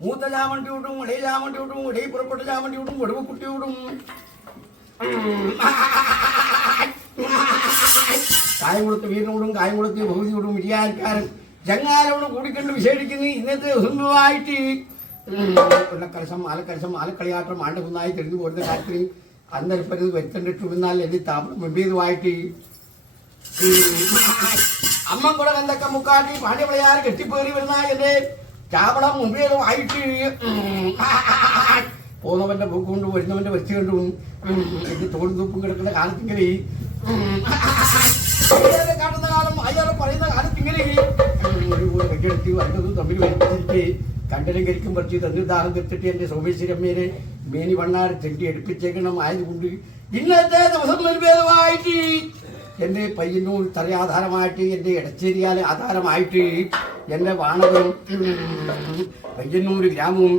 മൂത്ത ചാമണ്ടി വിടും, ഇടയിൽ ചാമണ്ടി വിടും, ഇടയിൽ പുറപ്പെട്ട ചാമണ്ടി വിടും, വെടുവക്കുട്ടി വിടും. കായം കൊടുത്ത് വീടിനോടും കായം കൊടുത്ത് ഭൗതിയോടും വിരിയാൽക്കാരൻ ജങ്ങാലോട് കൂടിക്കൊണ്ട് വിശേഷിക്കുന്നു. ഇന്നത്തെ സുന്ദരമായിട്ട് കൊല്ലക്കലശം ആലക്കളിയാട്ടം ആണ്ട് കുന്നായി തെളിഞ്ഞു പോരുന്ന കാര്യത്തിൽ അന്നരപ്പരുത് വരുത്തണ്ടിട്ടു എന്നാൽ എന്നെ താപം വെമ്പിയതുമായിട്ട് അമ്മൻ കൂടെ കണ്ടൊക്കെ മുക്കാട്ടി പാണ്ഡ്യവിളയാറ് കെട്ടിപ്പേറി വരുന്ന എന്റെ ചാവളം മുമ്പിയതുമായിട്ട് പോകുന്നവന്റെ പൂക്ക് കൊണ്ടും വരുന്നവന്റെ വെച്ച് കൊണ്ടും എന്റെ തോടും തൂപ്പും കിടക്കുന്ന കാലത്തിങ്ങനെ കാട്ടുന്ന കാലം അയ്യാറ് പറയുന്ന കാലത്തിങ്ങനെ ഒരു കൂടെ വെക്കെടുത്തി വരുന്നതും തമ്മിൽ വരുത്തിട്ട് കണ്ടലും കരിക്കും പറിച്ച് തന്നിർദാഹം തീർത്തിട്ട് എന്റെ സോമേശ്വരമ്മേനെ മേനി വണ്ണാറ് തെണ്ടി എടുപ്പിച്ചേക്കണം ആയതുകൊണ്ട് ഇന്നത്തെ ദിവസം നിർഭേദമായിട്ട് എന്റെ പയ്യന്നൂർ തറയാധാരമായിട്ട് എന്റെ ഇടച്ചേരിയാലെ ആധാരമായിട്ട് എന്റെ വാണകവും പയ്യന്നൂർ ഗ്രാമവും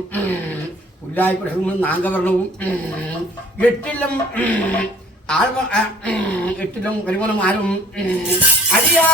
പുല്ലായിപ്പുഴവും നാഗവർണവും എട്ടിലും കരിമലമാരും അടിയാ